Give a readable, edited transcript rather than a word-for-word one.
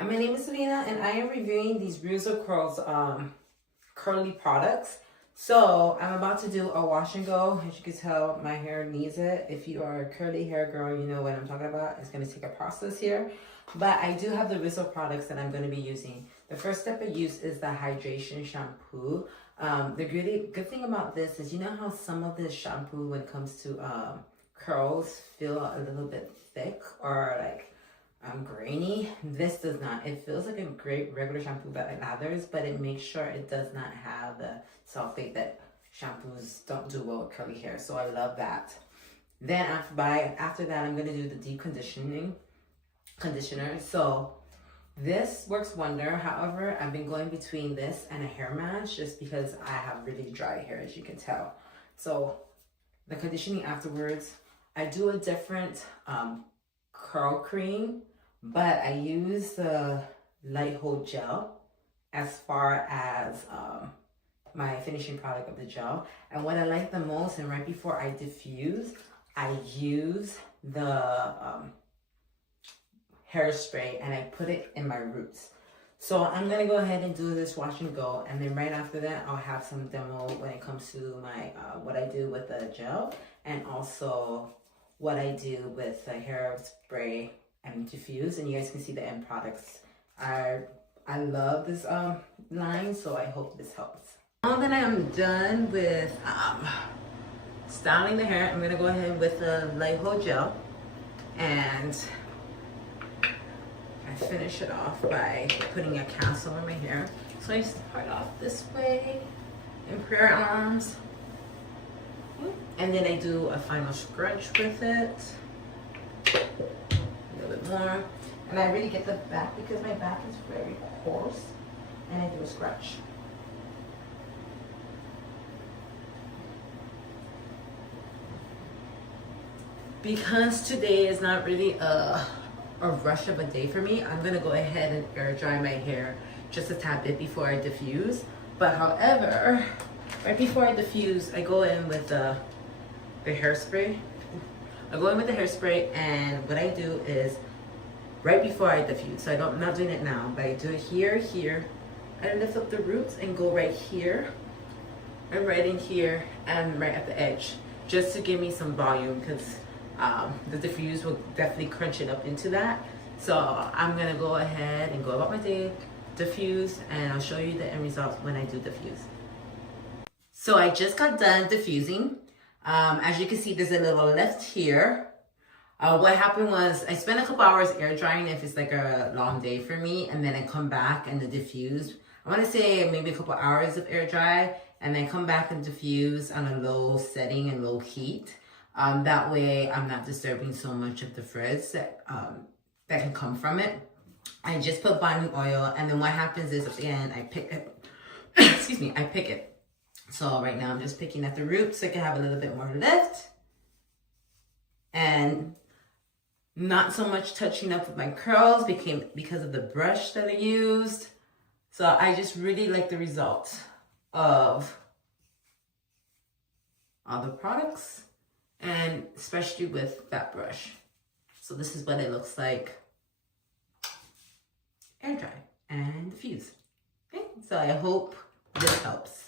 My name is Selena and I am reviewing these Rizos curly products. So I'm about to do a wash and go. As you can tell, my hair needs it. If you are a curly hair girl, you know what I'm talking about. It's going to take a process here. But I do have the Rizos products that I'm going to be using. The first step I use is the hydration shampoo. The really good thing about this is, you know how some of this shampoo when it comes to curls feel a little bit thick or like grainy. This does not. It feels like a great regular shampoo that others, but it makes sure it does not have the sulfate that shampoos don't do well with curly hair. So I love that. Then after that, I'm going to do the deep conditioner. So this works wonder. However, I've been going between this and a hair mask just because I have really dry hair, as you can tell. So the conditioning afterwards, I do a different curl cream, but I use the light hold gel as far as my finishing product of the gel. And what I like the most, and right before I diffuse, I use the hairspray and I put it in my roots. So I'm gonna go ahead and do this wash and go, and then right after that I'll have some demo when it comes to my what I do with the gel and also what I do with the hairspray and diffuse, and you guys can see the end products. I love this line, so I hope this helps. Now that I am done with styling the hair, I'm gonna go ahead with the light hold gel, and I finish it off by putting a castle in my hair. So I start off this way in prayer arms, and then I do a final scrunch with it. A little bit more. And I really get the back because my back is very coarse, and I do a scrunch. Because today is not really a rush of a day for me, I'm gonna go ahead and air dry my hair just a tad bit before I diffuse. But however, right before I diffuse, I go in with the hairspray. I go in with the hairspray, and what I do is right before I diffuse, so I'm not doing it now, but I do it here. I lift up the roots and go right here, and right in here, and right at the edge, just to give me some volume, because the diffuse will definitely crunch it up into that. So I'm gonna go ahead and go about my day, diffuse, and I'll show you the end result when I do diffuse. So I just got done diffusing. As you can see, there's a little lift here. What happened was I spent a couple hours air drying if it's like a long day for me, and then I come back and the diffuse. I want to say maybe a couple hours of air dry, and then come back and diffuse on a low setting and low heat. That way I'm not disturbing so much of the frizz that can come from it. I just put bonding oil, and then what happens is at the end I pick it. Excuse me, I pick it. So right now I'm just picking at the roots so I can have a little bit more lift. And not so much touching up with my curls because of the brush that I used. So I just really like the result of all the products, and especially with that brush. So this is what it looks like air dry and diffuse. Okay, so I hope this helps.